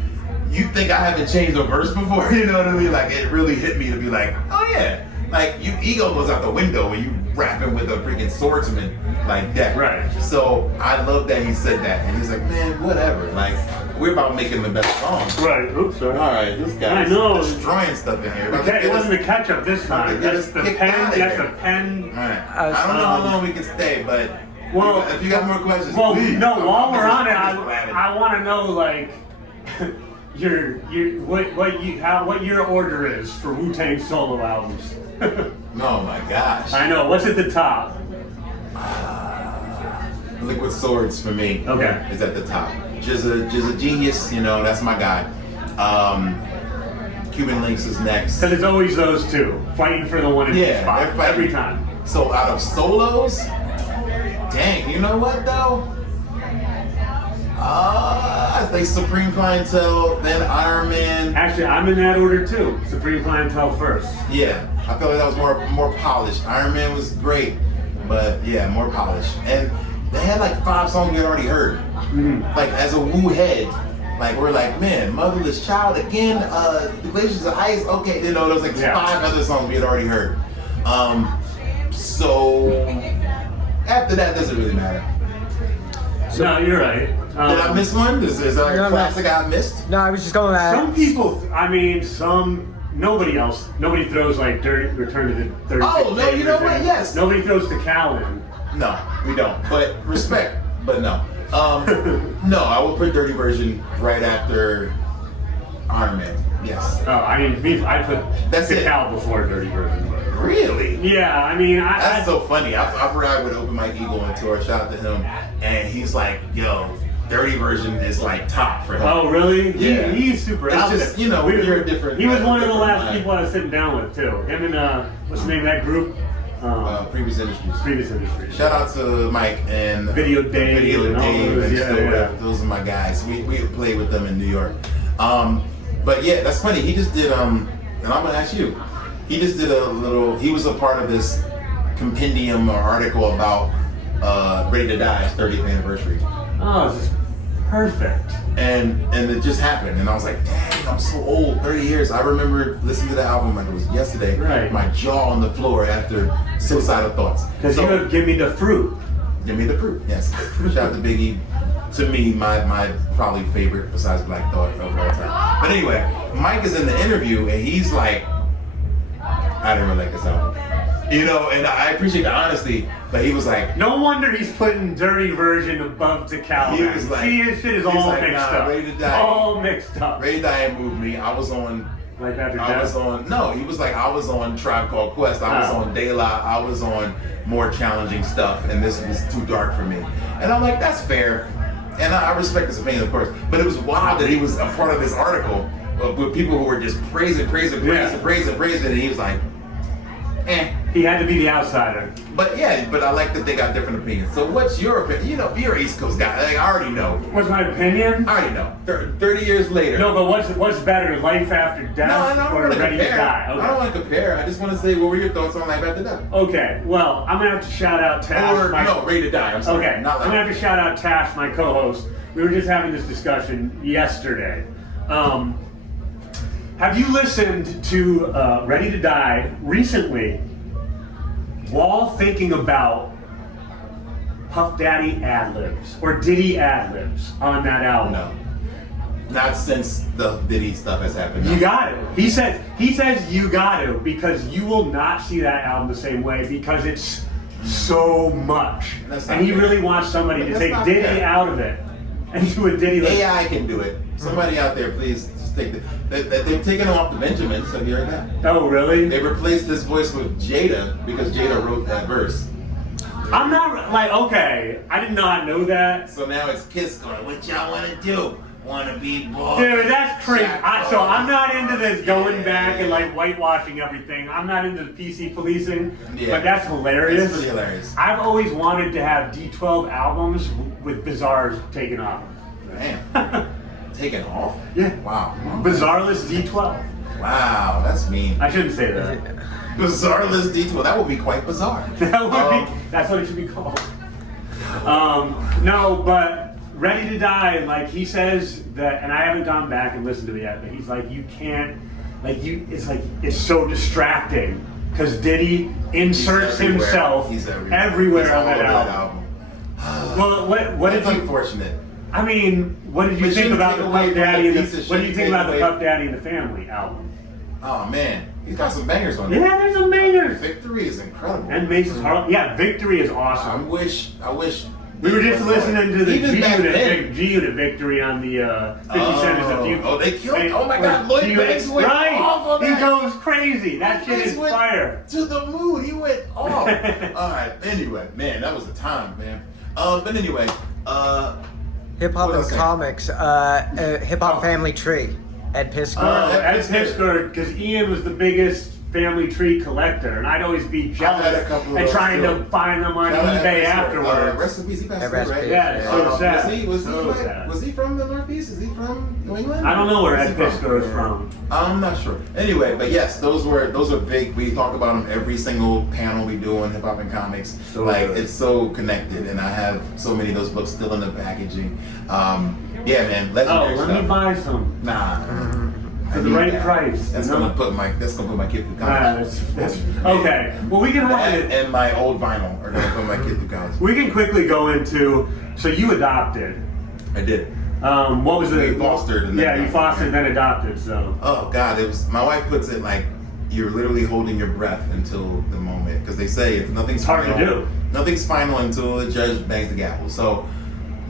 You think I haven't changed a verse before? You know what I mean? Like, it really hit me to be like, oh yeah. Like, ego goes out the window when you rapping with a freaking swordsman like that. Right. So I love that he said that. And he's like, man, whatever. Like, we're about making the best songs. Right. Oops, sorry. All right, this guy's destroying stuff in here. It wasn't the ketchup this time. That's the pen. That's the pen. All right. I don't know how long we can stay, but if you got more questions, please. No, while we're on it, I want to know, like, what your order is for Wu-Tang solo albums. Oh my gosh. I know. What's at the top? Liquid Swords for me. Okay. Is at the top. Just a genius, you know, that's my guy. Cuban Links is next. Because it's always those two fighting for the one in the spot every time. So out of solos, dang, you know what though? I think Supreme Clientele, then Iron Man. Actually, I'm in that order too. Supreme Clientele first. Yeah, I feel like that was more polished. Iron Man was great, but yeah, more polished. And they had like 5 songs we had already heard. Like as a Wu head, like we're like, man, Motherless Child again, The Glaciers of Ice, okay, you know, there was like 5 other songs we had already heard. So after that, doesn't really matter. No, you're right. Did I miss one? Is there a classic I missed? No, I was just going to Some people, nobody throws like Return to the 36. Oh, no, you know what? Yes. Nobody throws the Cal in. No, we don't. But respect, but no. No, I would put Dirty Version right after Iron Man. Yes. Oh, I mean, I put That's the it. Cal before Dirty Version. Really? Yeah, I mean, That's so funny. I forgot with Open Mike Eagle on tour. Shout out to him. And he's like, yo, Dirty Version is like top for him. Oh, really? Yeah. He's super. It's just, you know, you're different. He was one of the last mind. people I was sitting down with too. Him and what's the name of that group? Previous Industries. Previous Industries. Shout out to Mike and Video Dave. Video and all Dave those, and yeah, Still yeah. Rep. Those are my guys. We played with them in New York. But yeah, that's funny. He just did and I'm gonna ask you. He just did he was a part of this compendium or article about Ready to Die's 30th anniversary. Oh, this is perfect. And it just happened, and I was like, dang, I'm so old, 30 years. I remember listening to the album like it was yesterday. Right. My jaw on the floor after Suicidal Thoughts. Because you would give me the fruit. Give me the fruit, yes. Shout out to Biggie. To me, my probably favorite besides Black Thought of all time. But anyway, Mike is in the interview, and he's like, I didn't really like this album. You know, and I appreciate the honesty, but he was like, No wonder he's putting Dirty Version above the Cal. He was like- See, his shit is he's all like, mixed nah, up. Ready to Die. All mixed up. Ready to Die moved me. I was on Like after I was on, no, he was like, I was on Tribe Called Quest, I was on De La, I was on more challenging stuff, and this was too dark for me. And I'm like, that's fair. And I respect his opinion, of course. But it was wild that he was a part of this article with people who were just praising, and he was like, eh. He had to be the outsider. But yeah, but I like that they got different opinions. So what's your opinion? You know, you're an East Coast guy. Like, I already know. What's my opinion? I already know. 30 years later. No, but what's better, Life After Death No, I don't or want to Ready to compare. Die? Okay. I don't want to compare. I just want to say, what were your thoughts on Life After Death? Okay, well, I'm going to have to shout out Tash. Or, no, Ready to Die. I'm sorry. Okay, Not I'm going to have to shout out Tash, my co-host. We were just having this discussion yesterday. Have you listened to Ready to Die recently while thinking about Puff Daddy ad-libs or Diddy ad-libs on that album? No. Not since the Diddy stuff has happened. No. You got to. He says you got to, because you will not see that album the same way, because it's so much. And he really wants somebody to take Diddy out of it and do a Diddy. AI can do it. Somebody out there, please just take they've taken off the Benjamins, so you heard that. Oh, really? They replaced this voice with Jada because Jada wrote that verse. I'm not like, okay, I did not know that. So now it's Kiss going, what y'all want to do? Want to be boy? Dude, that's crazy. So I'm not into this going back and like whitewashing everything. I'm not into the PC policing, but that's hilarious. It's pretty hilarious. I've always wanted to have D12 albums with Bizarre's taken off. Man. Taken off? Yeah. Wow. Bizarreless D12. Wow, that's mean. I shouldn't say that. Bizarreless D12. That would be quite bizarre. That's what it should be called. No, but Ready to Die, like he says that, and I haven't gone back and listened to it yet, but he's like, you can't, it's so distracting because Diddy inserts himself everywhere on that album. Well, what did you? Unfortunate. I mean, what did you think about the Puff Daddy? What did you think about the Puff Daddy and the Family album? Oh man, he's got some bangers on there. Yeah, there's some bangers. Victory is incredible. And Mace's Harlem. Yeah, Victory is awesome. I wish We were just listening to the Even back then. G Unit victory on the 50 Cent is a few. Oh, they killed. Oh my God, Lloyd Banks went off on that. He goes crazy. That shit is fire. To the moon, he went off. All right. Anyway, man, that was a time, man. But anyway, Hip hop and comics, Hip Hop Family Tree, Ed Piskor. Ed Piskor, because Ian was the biggest family tree collector, and I'd always be jealous and trying to find them on eBay afterwards. Rest in peace, he passed away, right? Yeah, so sad. Was he from the Northeast? Is he from New England? I don't know where Ed Piskor is from. I'm not sure. Anyway, but yes, those are big. We talk about them every single panel we do on Hip Hop and Comics. So like good. It's so connected, and I have so many of those books still in the packaging. Yeah, man. Legendary let stuff. me buy some. Nah. For the right price. That's gonna put my kid through college. That's okay. Well, we can and my old vinyl are gonna put my kid through college. We can quickly go into. So you adopted. I did. What was it? We fostered. And then you fostered, then adopted. So. Oh God, it was. My wife puts it like you're literally holding your breath until the moment, because they say if nothing's hard final, to do. Nothing's final until the judge bangs the gavel. So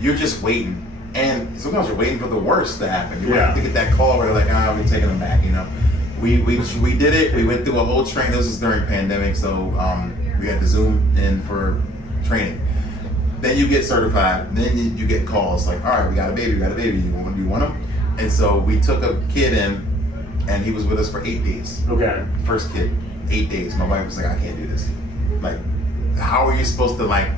you're just waiting. And sometimes you're waiting for the worst to happen. You're waiting to get that call where they're like, we're taking them back, you know. We did it. We went through a whole training. This was during pandemic, so we had to Zoom in for training. Then you get certified. Then you get calls like, all right, we got a baby. You want him? And so we took a kid in, and he was with us for 8 days. Okay. First kid, 8 days. My wife was like, I can't do this. Like, how are you supposed to like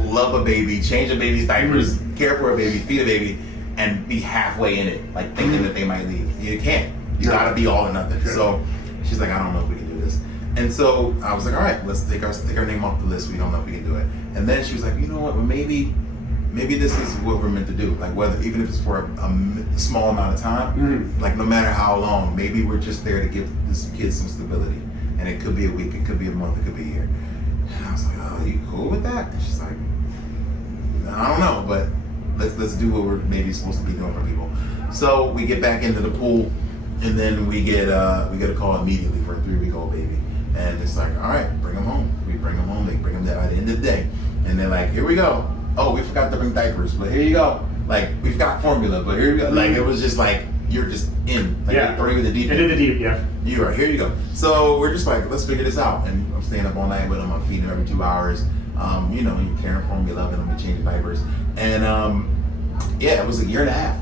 love a baby, change a baby's diapers, care for a baby, feed a baby, and be halfway in it, like thinking that they might leave? You can't. You gotta be all or nothing. Sure. So she's like, I don't know if we can do this. And so I was like, all right, let's take our name off the list. We don't know if we can do it. And then she was like, you know what? Well, maybe this is what we're meant to do. Like whether even if it's for a small amount of time, like no matter how long, maybe we're just there to give this kid some stability. And it could be a week, it could be a month, it could be a year. And I was like, oh, are you cool with that? And she's like, I don't know, but let's do what we're maybe supposed to be doing for people. So we get back into the pool, and then we get a call immediately for a 3-week-old baby, and it's like, all right, bring him home. We bring him home. They bring him there by the end of the day, and they're like, here we go. Oh, we forgot to bring diapers, but here you go. Like we've got formula, but here we go. Like it was just like you're just in. Like they throw you in the deep end. In the deep, yeah. You are, here you go. So we're just like, let's figure this out. And I'm staying up all night with him. I'm feeding him every 2 hours. You know, you're caring for him, you're loving him, you're changing diapers. And it was a year and a half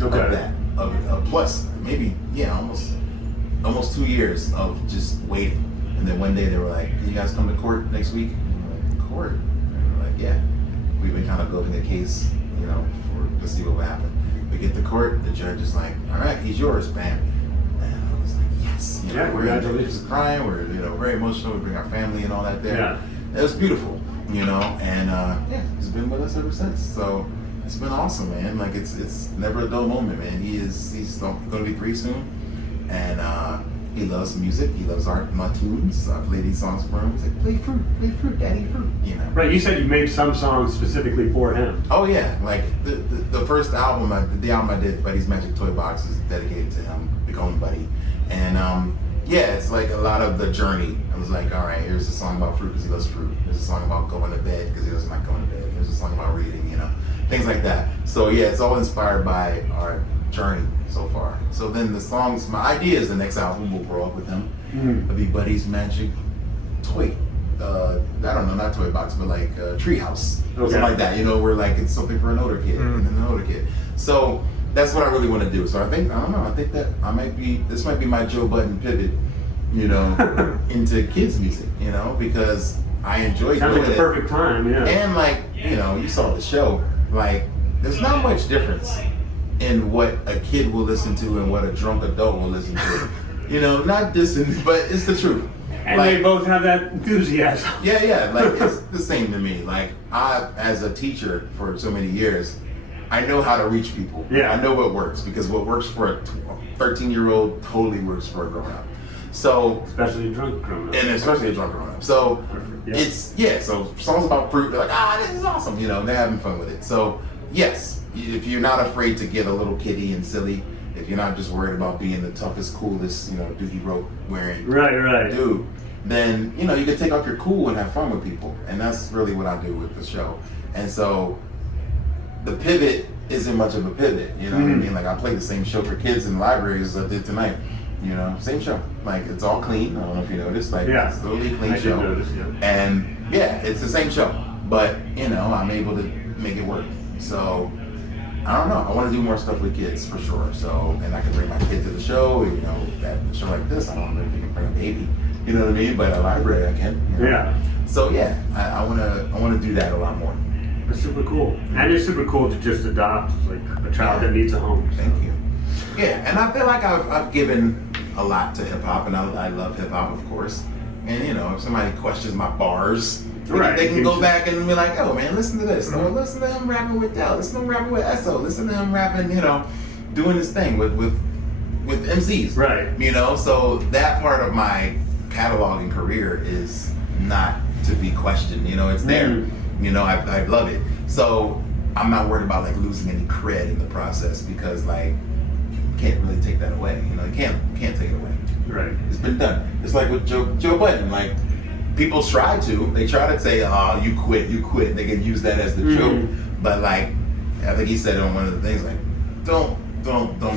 of that. Of plus, maybe, almost 2 years of just waiting. And then one day they were like, can you guys come to court next week? And we're like, court? And we're like, yeah. We've been kind of building a case, you know, to see what would happen. We get to court, the judge is like, all right, he's yours, bam. And I was like, yes. You know, we're just crying, we're very emotional, we bring our family and all that there. Yeah. It was beautiful, you know, and he's been with us ever since. So it's been awesome, man. Like it's never a dull moment, man. He's going to be 3 soon, and he loves music. He loves art, my tunes. I play these songs for him. He's like, play fruit, daddy, fruit, you know. Right. You said you made some songs specifically for him. Oh yeah, like the first album, the album I did, Buddy's Magic Toy Box, is dedicated to him. We call him Buddy, and it's like a lot of the journey. I was like, all right, here's a song about fruit because he loves fruit. Here's a song about going to bed because he doesn't like going to bed. Here's a song about reading, you know, things like that. So yeah, it's all inspired by our journey so far. So then the songs, my idea is the next album will grow up with him. It'll be Buddy's Magic Toy. I don't know, not toy box, but like treehouse, something like that. You know, where like it's something for an older kid and an older kid. So that's what I really want to do. So I think that this might be my Joe Budden pivot, you know, into kids music, you know, because I enjoy Sounds doing like the perfect time, yeah. And like, you know, you saw the show, like there's not much difference in what a kid will listen to and what a drunk adult will listen to. You know, not dissing, but it's the truth. And like, they both have that enthusiasm. Yeah, like it's the same to me. Like as a teacher for so many years, I know how to reach people. Yeah. I know what works because what works for a 13-year-old totally works for a grown-up. So especially a drunk grown-up. And especially a drunk grown-up. So so songs about fruit, they're like, this is awesome, you know, and they're having fun with it. So yes, if you're not afraid to get a little kiddie and silly, if you're not just worried about being the toughest, coolest, you know, Dookie rope wearing dude, then, you know, you can take off your cool and have fun with people. And that's really what I do with the show. And so the pivot isn't much of a pivot, you know what I mean? Like I play the same show for kids in the library as I did tonight, you know, same show. Like it's all clean. I don't know if you noticed, like it's totally clean show. Notice, And yeah, it's the same show, but you know, I'm able to make it work. So I don't know. I want to do more stuff with kids for sure. So, and I can bring my kid to the show. You know, at a show like this, I don't know if you can bring a baby. You know what I mean? But at a library, I can. You know? Yeah. So yeah, I wanna do that a lot more. It's super cool, and it's super cool to just adopt like a child that needs a home. Thank you. Yeah, and I feel like I've given a lot to hip hop, and I love hip hop, of course. And you know, if somebody questions my bars, they can go back and be like, "Oh man, listen to this. Or listen to him rapping with Del. Listen to him rapping with Esso. Listen to him rapping, you know, doing his thing with MCs." Right. You know, so that part of my cataloging career is not to be questioned. You know, it's there. You know, I love it. So I'm not worried about like losing any cred in the process because like you can't really take that away. You know, you can't take it away. Right. It's been done. It's like with Joe Budden. Like people try to say, "Oh, you quit." They can use that as the joke. But like I think he said on one of the things, like don't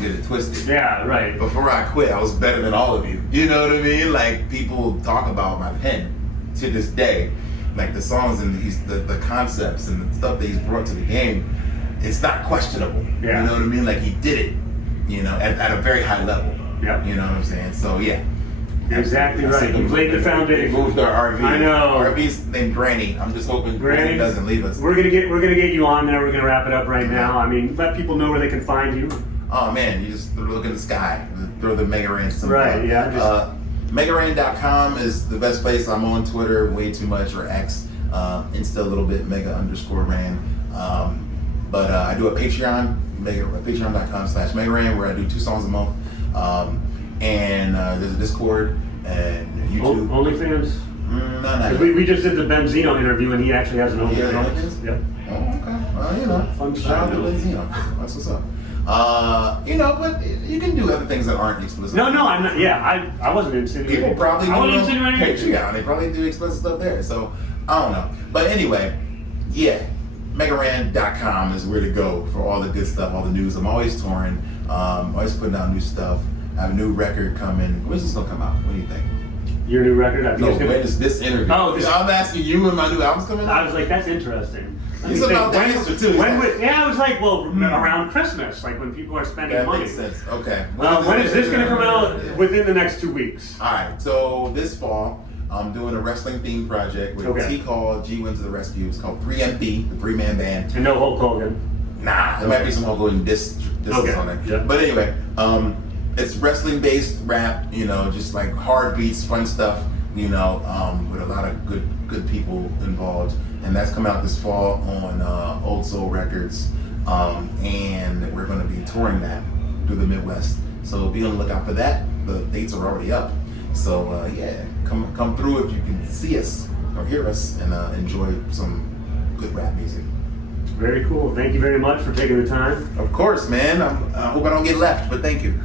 get it twisted. Yeah, right. Before I quit, I was better than all of you. You know what I mean? Like people talk about my pen to this day. Like the songs and the concepts and the stuff that he's brought to the game, it's not questionable. Yeah. You know what I mean? Like he did it, you know, at a very high level. Yep. You know what I'm saying? So yeah. Exactly right. You laid the foundation. Moved our RV. I know. RV's named Granny. I'm just hoping Granny doesn't leave us. We're gonna get you on there. We're gonna wrap it up right now. I mean, let people know where they can find you. Oh man, you just look in the sky, throw the Mega Ran symbol. Right. Yeah. Megaran.com is the best place. I'm on Twitter way too much, or X, Insta a little bit, Mega_Ran. But I do a Patreon, patreon.com/Megaran, where I do 2 songs a month. And there's a Discord and YouTube. OnlyFans? No. We just did the Benzino interview, and he actually has an OnlyFans. He has an OnlyFans? Yep. Oh, okay. Well, you know, Fun shout out to stuff. Benzino. That's what's up. You know, but you can do other things that aren't explicit. No, I'm not. Yeah, I wasn't insinuating. People probably I wasn't do insinuating. Patreon. They probably do explicit stuff there. So I don't know. But anyway, yeah, Megaran.com is where to go for all the good stuff, all the news. I'm always touring. Always putting out new stuff. I have a new record coming. When's this gonna come out? What do you think? Your new record? No, when is this interview? Oh, I'm asking you when my new album's coming out. I was like, that's interesting. It's about the answer too. I was like, well, around Christmas, like when people are spending That money. makes sense. Okay. When is this going to come out? Within the next 2 weeks. All right. So this fall, I'm doing a wrestling themed project with T Call, G Wins to the Rescue. It's called 3MP, the 3-man band. And no Hulk Hogan. Nah, there might be some Hulk Hogan this is on there. Yeah. But anyway, it's wrestling based rap. You know, just like hard beats, fun stuff. You know, with a lot of good people involved. And that's coming out this fall on Old Soul Records, and we're going to be touring that through the Midwest. So be on the lookout for that. The dates are already up. So yeah, come through if you can see us or hear us and enjoy some good rap music. Very cool. Thank you very much for taking the time. Of course, man. I hope I don't get left, but thank you.